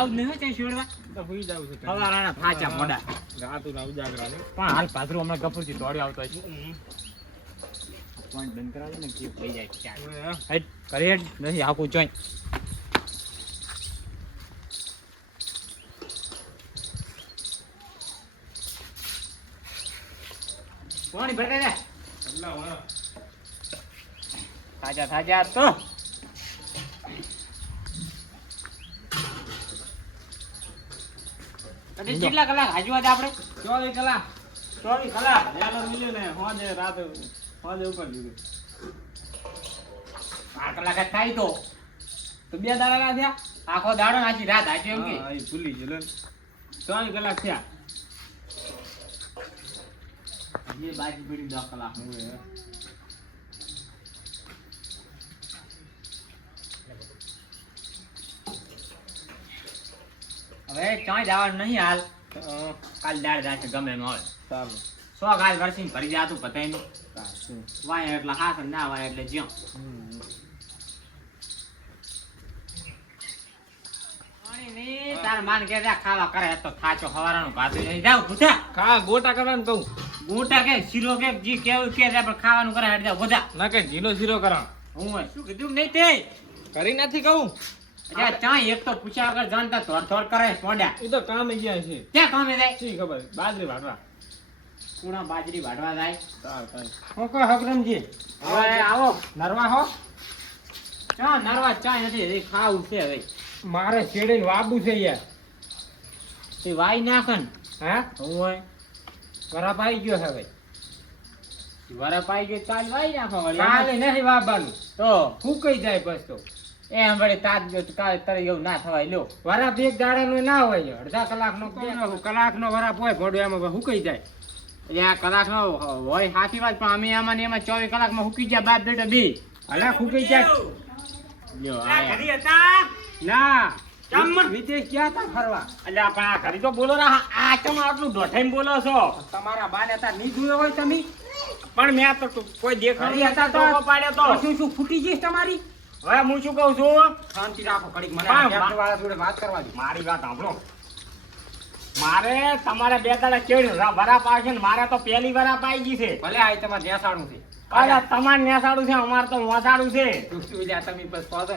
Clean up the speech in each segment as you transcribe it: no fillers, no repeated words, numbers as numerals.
જાવ નહીં હોય શેડવા તો હોઈ જાવ છે સવારના ફાચા મોડા રાતું ના ઉજાગરા ને પણ હાલ પાદરો હમણાં ગફુરજી દોડ્યો આવતો હશે પોઈન્ટ બંધ કરાવે ને કે થઈ જાય ક્યાં હેડ કરે નથી આખું જોઈ પાણી ભરતા જા અલ્લાહ વાહ થાજા થાજા તો કેટલા કલાક હાજવા આપણે 24 કલાક 24 કલાક યાર મિલે ને હોજે રાત હોજે ઉપર દીધું 12 કલાક જ થાય તો 2 દાડા ના થયા આખો દાડો આજી રાત હાજ્યો એમ કે હા એ ભૂલી ગયો લે 24 કલાક થયા ये बाजी पड़ी 10 कलाक में હવે ચાય જવાનું નહીં હાલ કાલ દાળ જાશે ગમે એમ આવે સારું 100 ગાલ વર્ષી ભરી જાતું પતાઈ નું સારું વાય એટલે હાથ ના વાય એટલે જ્યો પાણી ની તાર માન કે જા ખાવા કરે તો થાચો હવારાનું ભાતું નહીં જાવ પૂછા ખા ગોટા કરવાનું કહું ગોટા કે શીરો કે જી કેવું કે પણ ખાવાનું કરે હેડ જાવ બધા ના કે ઝીલો શીરો કરા હું શું કીધું નહીં તે કરી નથી કહું અરે ચાય એક તો પૂછ્યા વગર જાણતા થોડ કરે મોડા એ તો કામ ગયા છે ક્યાં કામે જાય શી ખબર બાજરી વાટવા પૂણા બાજરી વાઢવા જાય સારું સારું હું કહો હકરમજી હવે આવો નરવા હો ચા નરવા ચાય નથી એ ખાવું છે હવે મારે શેડીને વાબુ છે યાર તે વાઈ નાખન હા હું વરાપ આવી ગયો છે હવે વરા પાઈ ગયો કાલ વાઈ નાખો વળી કાલે નહીં વાવવાનું તો ફૂકાઈ જાય બસ તો એમ વળી તાજ ગયો તો કાલે તરે એવું ના થવાય લ્યો વરાપ એક દાડાનો ના હોય અડધા કલાકનો વરાપ હોય ભોડું એમાં ફૂકાઈ જાય એટલે આ કલાકનો હોય સાચી વાત પણ અમે આમાં ને એમાં 24 કલાકમાં હુકી ગયા બાપ બેટા બે અલા ફૂકાઈ જાય લ્યો આયા ના વિદેશ ગયા તા ફરવા અલ્યા પણ આ ઘડી તો બોલો રા આ તમે આટલું દોઢાઈને બોલો છો તમારા બાને તાર નહીં જોયો હોય તમે પણ મેં તો કોઈ દેખાડી હતા તો પાડ્યો તો શું શું ફૂટી જઈશ તમારી હવે હું શું કહું છું શાંતિ રાખો ઘડીક મને હા, ટ્રેક્ટર વાળા જોડે વાત કરવા દો મારી વાત સાંભળો મારે તમારે બે દાડા કેવી વરાપ આવશે ને મારે તો પહેલી વરાપ આવી ગઈ છે ભલે આ તમારે નેસાડું છે અરે તમારે નેસાડું છે અમારે તો મોસાડું છે દુષ્ટુ લ્યા તમે બસ કહો ને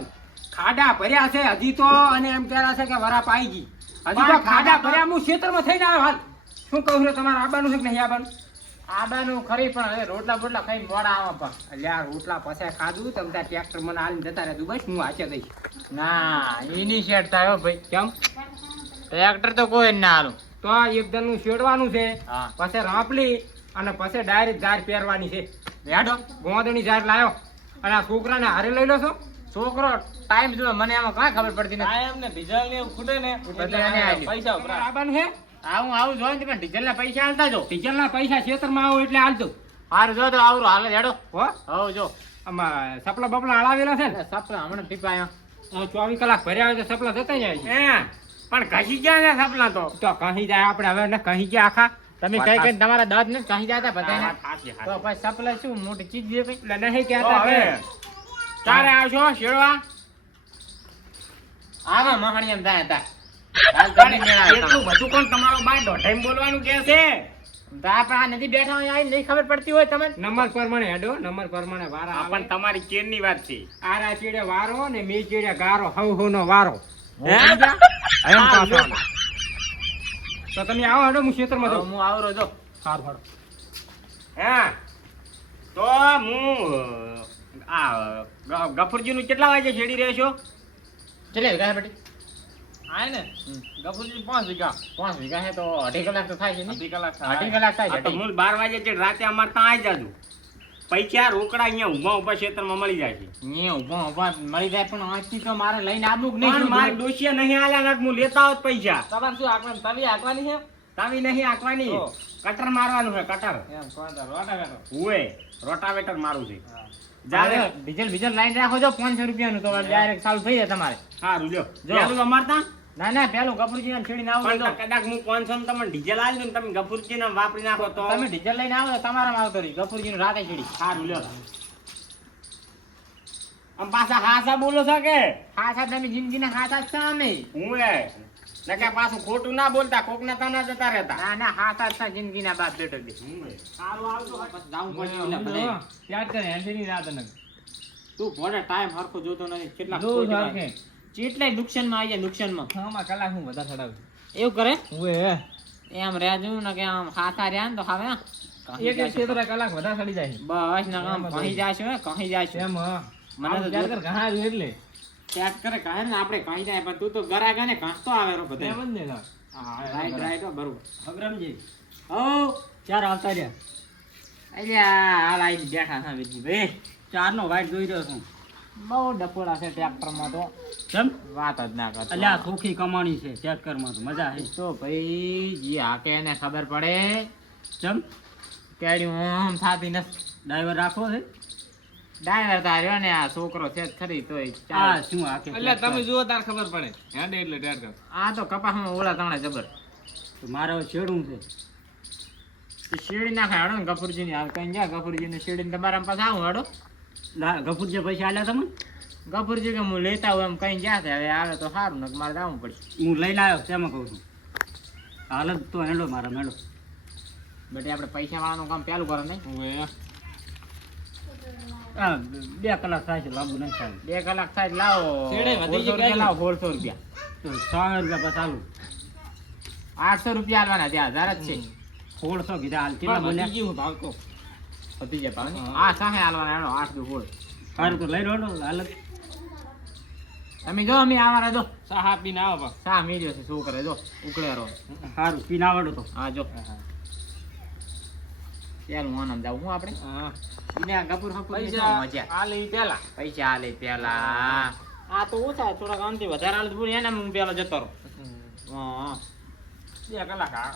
ખાડા ભર્યા છે હજી તો અને એમ કહેતા છે કે વરાપ આવી ગઈ હજી તો ખાડા ભર્યા હું ક્ષેત્રમાં થઈને આવ્યો હાલ શું કહું છું તમારે આબાનું છે કે નહીં આબાનું આબાનું ખરી પણ હવે રોટલા બોટલા ખાઈ મોડા આવા પણ અલ્યા રોટલા પછી ખાધું તમે ત્યાં ટ્રેક્ટર મને હાલીને જતા રહેતું બસ હું હાચે દઈશ ના એની શેડ થાય ભાઈ કેમ ટ્રેક્ટર તો કોઈ ના હાલું તો આ એક દનનું શેડવાનું છે હા પછી રાંપલી અને પછી ડાયરેક્ટ ઝાર પહેરવાની છે હેડો ગોંદણી ઝાર લાવ્યો અને આ છોકરાને હારે લઈ લો છો છોકરો ટાઈમ જો મને આમાં કાંઈ ખબર પડતી નથી આ એમને ડીઝલ ને ખૂટે ને બધાને આલી. પૈસા તમારે આવવાનું છે આવું જોઈ ને પણ ડીઝલ ના પૈસા હાલતા જો ડીઝલના પૈસા ખેતરમાં આવો એટલે હાલજો હારું જો તો આવરું હાલે હેડો હો હવ જો આમાં સપલા બપલા હળાવેલા છે ને સપના હમણાં ટીપાયા 24 કલાક ભર્યા હોય તો સપલા જતા જાય છે. પણ ઘસી ગયા ને સપના તો તો કહી જાય આપણે હવે ને કહી ગયા આખા તમે કઈ કઈ તમારા દાંત ને કહી જતા હા, બધાને હાચી, હાચી. તો પછી સપલા શું મોટી ચીજ છે કઈ એટલે નહીં તો કહેતા હવે કે ક્યારે આવશો શેડવા આવા મહાણી એમ થાય હતા એટલું બધું કોણ તમારો બાર દોઢાઈ બોલવાનું કે છે તો આપણે આ નથી બેઠા હોય આવીને નહીં ખબર પડતી હોય તમને નંબર પ્રમાણે હેડો નંબર પ્રમાણે વારા આ પણ તમારી ચેરની વાત છે આરા ચીડે વારો ને મી ચીડે ગારો હવ નો વારો હે? સમજ્યા? એમ હા, પાછો. જો. તો તમે આવો હેડો હું ક્ષેત્રમાં હવે જાઉં હું આવરો જો સારું હાડો હે તો હું આ ગફુરજી નું કેટલા વાગે છેડી રહ્યો છો કેટલા વીઘા બેટી આય ને ગફુરજી 5 વીઘા 5 વીઘા હે તો 2.5 કલાક તો થાય છે ને 2.5 કલાક 2.5 કલાક થાય આ તો છે મૂળ 12 વાગે છે રાતે અમાર ત્યાં આવી જાજુ પૈસા રોકડા અહીંયા ઊભા ઊભા ક્ષેત્રમાં મળી જાય છે અહીંયા ઊભા ઊભા મળી જાય પણ આજથી તો મારે લઈને આવવું કે પણ નહીં મારે ડોશિયા નહીં આલ્યા નાખ હું લેતા હોત પૈસા તમારે શું આકવાની તવી આકવાની છે તાવી નહીં આંકવાની તો. કટર મારવાનું છે કટર એમ કોણ તાર રોટા કાઢો હુએ રોટાવેટર મારું છે જારે જારે ડીઝલ બીજલ લાઈન રાખો જો 500 રૂપિયાનું તો ડાયરેક્ટ ચાલુ થઈ જાય તમારે સારું લ્યો જો. પેલું અમાર ત્યાં ના ના પેલું ગફુરજી ને છેડીને આવો પણ તો કદાચ હું 500 ને તમને ડીઝલ આલ્યું ને તમે ગફુરજી ને વાપરી નાખો તો તમે ડીઝલ લઈને આવો તો તમારામાં આવતો રહી ગફુરજી નું રાતે છેડી સારું લ્યો આમ પાછા હાસા બોલો છો કે હાથા તમે જિંદગીના હાથા જ છો અમે હુએ નકે પાછું ખોટું ના બોલતા કોક ના તાના જતા રહેતા ના ના હા સાચા જિંદગીના બાપ બેટો બે સારું આવજો બસ જાવું પડશે એટલે બધાય. ત્યાર કરે હેન્ડની રાત ન તું ભોળે ટાઈમ હરખો જોતો નથી કેટલા જો ખોટી સારખે વાત. જેટલાય નુકસાનમાં આવી જાય નુકસાનમાં આમાં કલાક હું વધારે ચડાવું એવું કરે ઓએ એમ રહ્યા જોયું ને કે આમ હાથા રહ્યા ને તો હવે એક એક ક્ષેત્ર કલાક વધારે ચડી જાય બસ ના આમ કહી જાશું કહી જાશું એમ મને તો ત્યાર કર ઘણા આવ્યું એટલે ત્યાગ કરે કહે ને આપણે કહી જાય પણ તું તો ગરા ગા ને ઘાસતો આવે રો બધે એમ જ ને સાહેબ. રાઈટ રાઈટ હો, બરોબર અગ્રમજી હો ચાર આવતા રહ્યા અલ્યા હાલ આવીને બેઠા હા વિજી ભાઈ ચારનો વાઇટ જોઈ રહ્યો છું બહુ ડફોડા છે ટ્રેક્ટરમાં તો કેમ વાત જ ના કરતો અલ્યા સુખી કમાણી છે ટ્રેક્ટરમાં તો મજા આવી તો ભાઈ જી હાકે એને ખબર પડે ચમ કેડી ઓમ થાતી નથી ડ્રાઈવર રાખવો છે ડ્રાઈવર તાર્યો ને આ છોકરો છે જ ખરી તોય આ ચાલે. શું આકે એટલે તમે જુઓ તાર ખબર પડે હેડે એટલે ડેર કર આ તો કપાસમાં ઓલા તણે જબર તો મારે હવે છેડવું છે શેરડી નાખે હાડો ને ગફુરજી ની કઈ જા ગફુરજી ને શેરડી તમારા પાસે આવું હાડો ગફુર જે પૈસા આલ્યા તમે ગફુરજી કે હું લેતા હોય એમ કઈ ગયા છે હવે આવે તો સારું ને મારે જવું પડશે હું લઈને આવ્યો તેમાં કહું છું હાલ જ તો હેડો મારા મેળો બટ આપણે પૈસા વાળાનું કામ પેલું કરે નહીં હા 2 કલાક થાય છે લાંબુ નહીં થાય 2 કલાક થાય તો લાવો શેરડી વધી 1600 ગઈ રૂપિયા લાવો 1600 રૂપિયા તો 100 રૂપિયા બસ ચાલુ 800 રૂપિયા આલવાના ત્યાં 1000 જ છે 1600 કીધા હાલ કેટલા બોલ્યા પતી જાય ભાવ ને આ સાહે આલવાના હેડો 8 દુ 16 સારું તો લઈ લો હાલ જ. તમે જો અમે આવારા જો સા પીને આવો બા સા મીડ્યો છે શું કરે જો ઉકળે રહો સારું પીને આવડો તો હા જો ચાલ હું આનંદ જાઉં હું આપણે હા એને આ ગફુર હફુર ની પૈસા શું મજા આ લઈ પેલા પૈસા આલે પેલા આ તો ઓછા થોડાક આમથી વધારે આલે તો બોલ એને હું પેલા જતો રહું હા 2 કલાક આ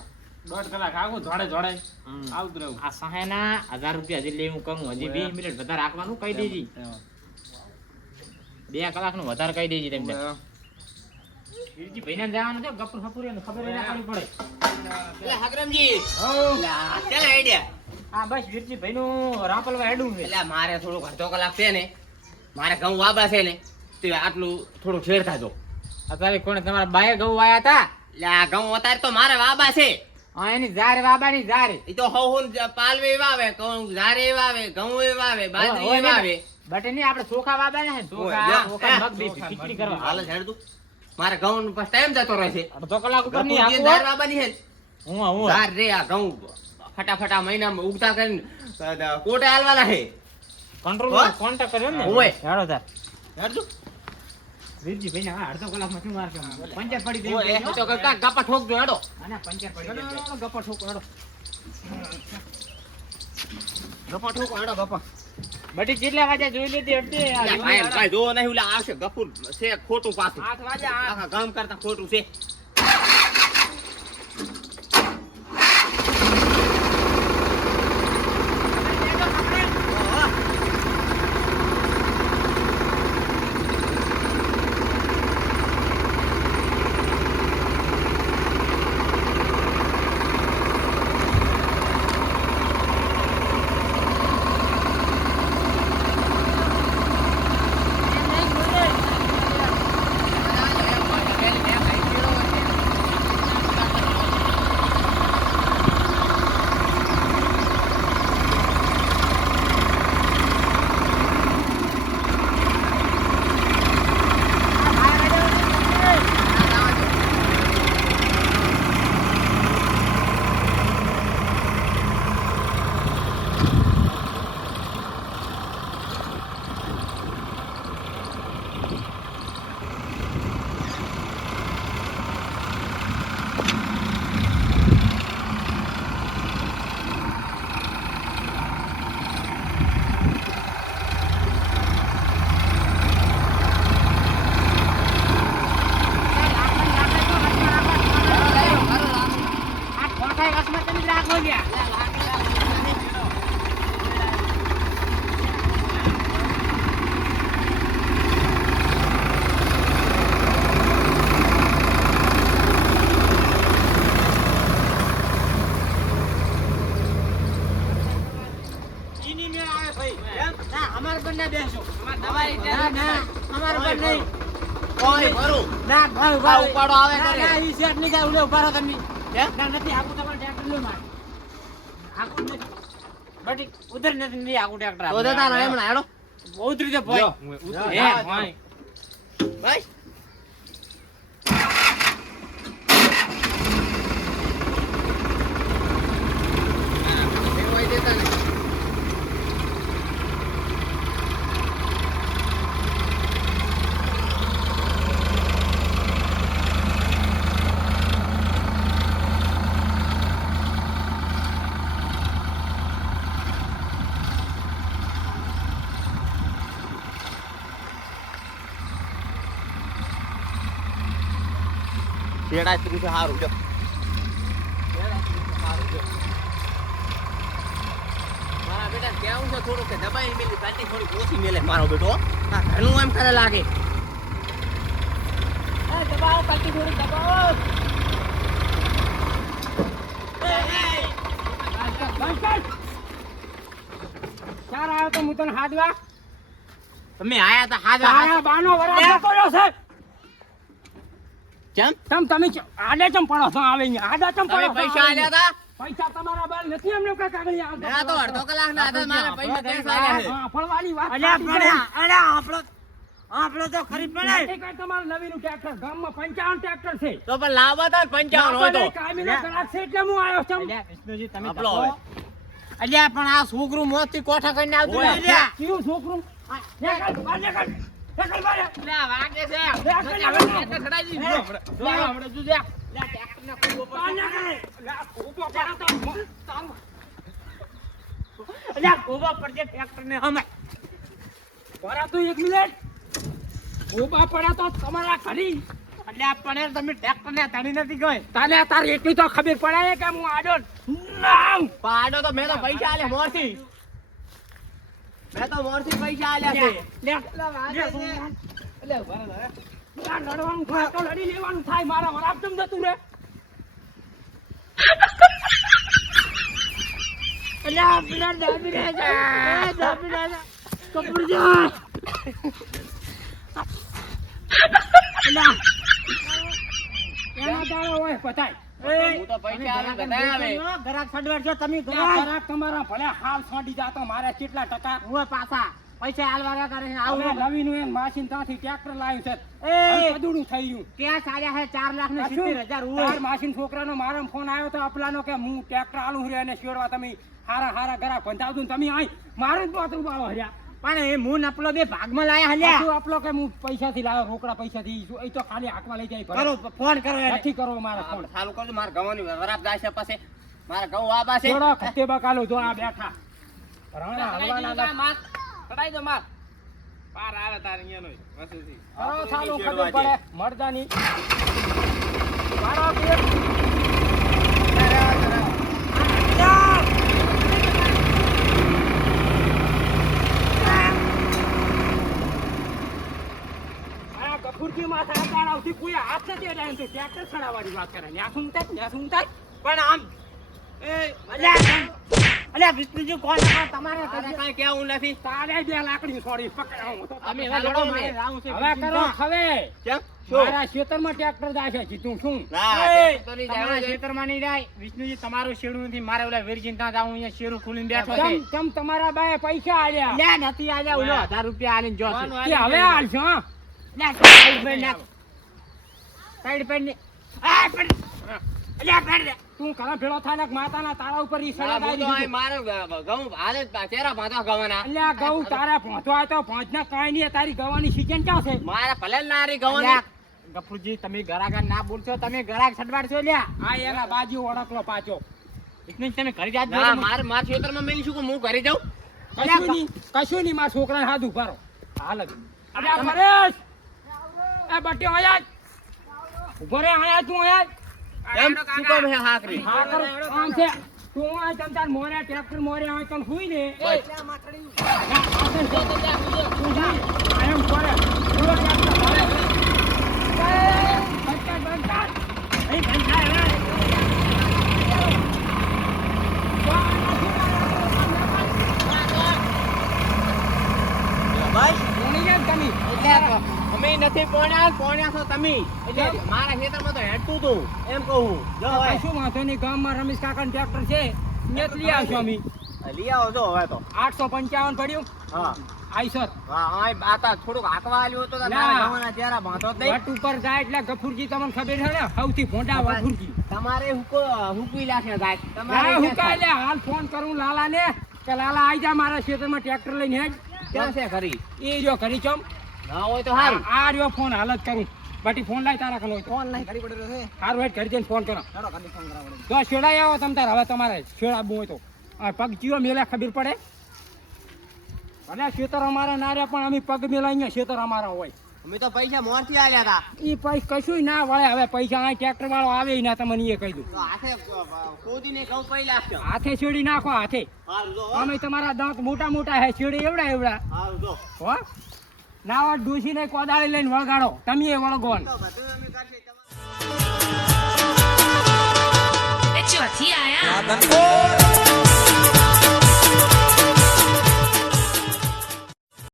1.5 કલાક આગું જોડે જોડે હમ. આવતું રહેવું આ સહાયના 1000 રૂપિયા જેટલી હું કહું હજી 20 મિનિટ વધારે રાખવાનું કહી દેજી 2 કલાકનું વધારે કહી દેજી તમે વીરજી ભાઈને જવાનું છે ગફુર હફુર એને ખબર ય ના પડી પડે એટલે હગરમજી હો ચાલે આઈડિયા આ બસ વીરજી ભાઈનું રાપલવા હેડું છે એટલે મારે થોડુંક અડધો કલાક છે ને મારે ઘઉં વાબા છે ને તે આટલું થોડું ફેર થાજો અત્યારે કોણે તમારા બાએ ઘઉં વાયા હતા એટલે આ ઘઉં અત્યારે તો મારે વાબા છે હા એની ઝાર વાબાની ઝાર એ તો હું પાલવે વાવે ઘઉં ઝારે વાવે ઘઉં વાવે બાજરી વાવે બટે નહીં આપણે ચોખા વાબા ને ચોખા, ચોખા હે? મગ દેશી ખીચડી કરવા હાલ જ હેડ તું મારે ઘઉં પછી ટાઈમ જતો રહેશે અડધો કલાક ઉપર નહીં ગફુરજી આપવું ઝાર વાબાની છે ને? હું હું ઝાર રે આ ઘઉં ફટાફટા મહિનામાં ઉગતા કરીને કોટે હાલવાના છે કંટ્રોલ હો? કોન્ટેક્ટ કર્યો ને ઓય. હેડો તાર હેડ તું વીરજી ભાઈ હા અડધો કલાકમાં શું મારશે પંચર પડી ઓય, ગઈ એ તો કાકા ગપ્પા ઠોકજો હેડો આના પંચર પડી ગઈ ગપ્પા ઠોકો હેડો ગપ્પા ઠોકો હેડો ગપ્પા બટી કેટલા વાગ્યા જોઈ લીધી અડધી કાંઈ જોવો નહીં ઓલા આવશે ગફુર છે ખોટું પાછું 8 વાગ્યા આખા ગામ કરતા ખોટું છે અમારે પણ ના બેસો ના ના અમારે પણ નહીં કોઈ ભરું ના ભાઈ આ ઉપાડો આવે ના કરે. ના ઈ શેઠ ની કાંઈ ઉલે ઉભા રહો તમે હે? ના નથી આખું તમારે ટ્રેક્ટર લો માર આખું નથી બટી ઉધર નથી નહીં આખું ટ્રેક્ટર તો દે તારા એમણા હેડો ઉતરી દે ભાઈ હે ભાઈ બસ દેવાય દેતા નહીં. શેડા સ્ત્રી છે હારું જો મારા બેટા કેવું છે થોડું કે દબાઈ મેલી પાટી થોડી ઓછી મેલે મારો બેટો હા ઘણું એમ કરે લાગે એ દબાવો પાટી થોડી દબાવો ચાર આવ્યો તો હું તને હાદવા તમે આયા તા હાથ તારા બાનો વરાપ કર્યો છે કેમ તમે આડે ચમ પડો છો આવે અહીંયા આડા ચમ તમે પડો છો પૈસા આલ્યા તા પૈસા તમારા બાલ નથી અમને કઈ કાગળિયા મેં તો અડધો કલાક ના હતા મારા પૈસા કેસ આલ્યા છે હા ફળવાની વાત અલ્યા પડ્યા અલ્યા આપણો તો ખરી પડે એ કઈ તમારું નવીનું ટ્રેક્ટર ગામમાં 55 ટ્રેક્ટર છે તો પણ લાવવા તા 55 હોય તો કાયમીનો ગ્રાહક છે એટલે હું આવ્યો છું વિષ્ણુજી તમે આપણો હવે અલ્યા પણ આ છોકરું મોત થી કોઠા કરીને આવતું ઓય, નથી. કેવું છોકરું નીકળ બહાર નીકળ નીકળ બહાર અલ્યા વાગે છે નીકળ ખડાઈ દીધું હમણાં તું જા બહાર નીકળ ઉભો પડો તો અલ્યા ગોબા પડજે ટ્રેક્ટર ને હમે પરા તું 1 મિનિટ ઉભા પડ્યા તો તમારા ઘરી અલ્યા પણ તમે ટ્રેક્ટર ને તણી નથી ગઈ તને તાર એટલી તો ખબર પડે કે હું આડો નામ પાડો તો મેં તો પૈસા આલ્યા મોરથી મેં તો મોરથી પૈસા આલ્યા છે લડવાનું થાય તો લડી લેવાનું થાય મારા વરાપ જમ જતું રે અલ્યા પેલા દાબી રહ્યા છે દાબી રહ્યા છે કપૂર જા અલ્યા એના દાડો હોય પતાય હું તો પૈસા આલ્યા બધા આવે ઘરાક છડવાર છો તમે ઘરાક તમારા ભલે હાલ છોડી જાતો મારે કેટલા ટકા હું પાછા પૈસા હાલવાના કરે છે હવે આવું નવીનું એન માસીન ત્યાંથી ટ્રેક્ટર લાવ્યું છે એ કદુડું થઈ ગયું ક્યાં સાર્યા છે 4,70,000 તાર માસીન છોકરાનો મારા ફોન આવ્યો તો અપલાનો કે હું ટ્રેક્ટર આલું રે અને શેડવા તમે હારા ઘરાક બંધાવતું ને તમે આઈ મારું જ પાતું બાળો હર્યા પણ એ હું નપલો બે ભાગમાં લાયા હલ્યા પાછું આપલો કે હું પૈસાથી લાવ્યો રોકડા પૈસાથી એ તો ખાલી હાકવા લઈ જાય કરો ફોન કરો એને. નથી કરો મારા ફોન ચાલુ કરજો મારા ગવાની વરાપ જાય છે પછી મારા ઘઉં આબા છે થોડો ખત્તે બકાલો જો આ બેઠા રાણા હલવાના નથી. કઢાઈ દો માર પાર આવે તાર અહીંયાનો વસુથી કરો ચાલુ ખબર પડે મરદાની મારો બે આ ગફુરજી માથા આકાર આવતી કોઈ હાથ નથી અડાય તો ટ્રેક્ટર ચડાવવાની વાત કરે ને આ શું થાય પણ આમ અલ્યા વિષ્ણુજી કોણ છે? તમારે મારે કાંઈ કહેવું નથી તારે બે લાકડી છોડી પકડાવું તો અમે તમે લડો લડો ને. રાઉ છે હવે કરો હવે કેમ શું મારા ખેતરમાં ટ્રેક્ટર જાય છે જીતું શું ના એ, તો નહીં તમારા જવાનું છે. ખેતરમાં નહીં જાય વિષ્ણુજી તમારું શેડું નથી મારે ઓલા વીરજીન ત્યાં જાઉં અહીંયા શેરું ખોલીને બેઠો છે તમ તમારા બાએ પૈસા આલ્યા અલ્યા નથી આલ્યા ઓલો 1000 રૂપિયા આલીને જો છે. કે હવે આલશો હા? અલ્યા, સાઈડ પર નાખ. સાઈડ પર ને આ પણ અલ્યા પર દે. તું ઘણા ભેળો થાય ને માતાના તારા ઉપર ઈ હા, સળા હું તો દાઈ અહીં મારે ઘઉં હાલે જ ચહેરા ભાંધા ગવાના અલ્યા ગૌ તારા પહોંચવા તો પહોંચના કાંઈ નહીં તારી ગવાની સિઝન ક્યાં છે મારા ભલે નારી ગવાની અલ્યા, ગફુરજી તમે ગરાગા ના બોલશો તમે ગરાગ છડવાડશો લ્યા આ એના બાજુ ઓળખલો પાછો વિષ્ણુજી તમે ઘરે જાત ના મારા ખેતરમાં મેલીશું કે હું ઘરે જાઉં કશું નહીં મારા છોકરાને હાથ ઉભારો હાલ જ અલ્યા પરેશ એ બટ્યો આયા ઉભો રે આયા તું આયા એમ શું કામ હે હાકરી હા કર આમ છે તું આ તમ તાર મોરે ટ્રેક્ટર મોરે આ તમ હુઈ ને એ એમ કરે પૂરો ટ્રેક્ટર હાલે બંધ અહીં બંધ થાય હવે. બસ કોની યાદ કમી એટલે અમે નથી પોણ્યા છો તમે એટલે મારા ખેતરમાં તો હેડતું તું એમ કહું જો હવે કશું વાંધો નહીં, ગામમાં રમેશ કાકાનું ટ્રેક્ટર છે ત્યાં જ લઈ આવશો અમે. લઈ આવો જો હવે તો 855 પડ્યું હા આઈસર હા આ તા થોડુંક હાંકવા આલ્યું હતું તો ના. તારા ગામના ચહેરા બાંધો જ નહીં. વટ ઉપર જાય એટલે ગફુરજી તમને ખબર છે ને, સૌથી ભોંડા ગફુરજી. તમારે હુકવી લાખે જાય ના તમારે હું કાંઈ લે, હાલ ફોન કરું લાલાને કે લાલા આઈ જા મારા ખેતરમાં ટ્રેક્ટર લઈને હેડ. ક્યાં છે ખરી એ રહ્યો કરી ચમ. ના હોય તો સારું આ રહ્યો ફોન હાલ જ કરું. બાકી ફોન લાય તારા કનો ફોન નહીં કરી પડ્યો છે સારું હેડ કરી દે ફોન કરો. ચાલો કરી ફોન કરાવડે તો શેડાઈ આવો તમ તાર, હવે તમારે શેડાબવું હોય તો. આ પગ ચીયો મેલે ખબર પડે. અને ખેતર અમારા ના રહ્યા પણ અમે પગ મેલા અહીંયા ખેતર અમારા હોય. અમે તો પૈસા મોરથી આલ્યા હતા એ પૈસા કશું ના વળે. હવે પૈસા અહીં ટ્રેક્ટર વાળો આવે ય ના, તમને એ કહી દઉં. તો હાથે ખોદીને કહું પૈ લાગશે હાથે છેડી નાખો હાથે. સારું જો અમે તમારા દાંત મોટા મોટા હે, છેડી એવડા એવડા સારું જો હો. ના ડૂસી ને કોદાળી લઈને વળગાડો, તમે એ વળગો. તો બધું અમે કરશે તમારે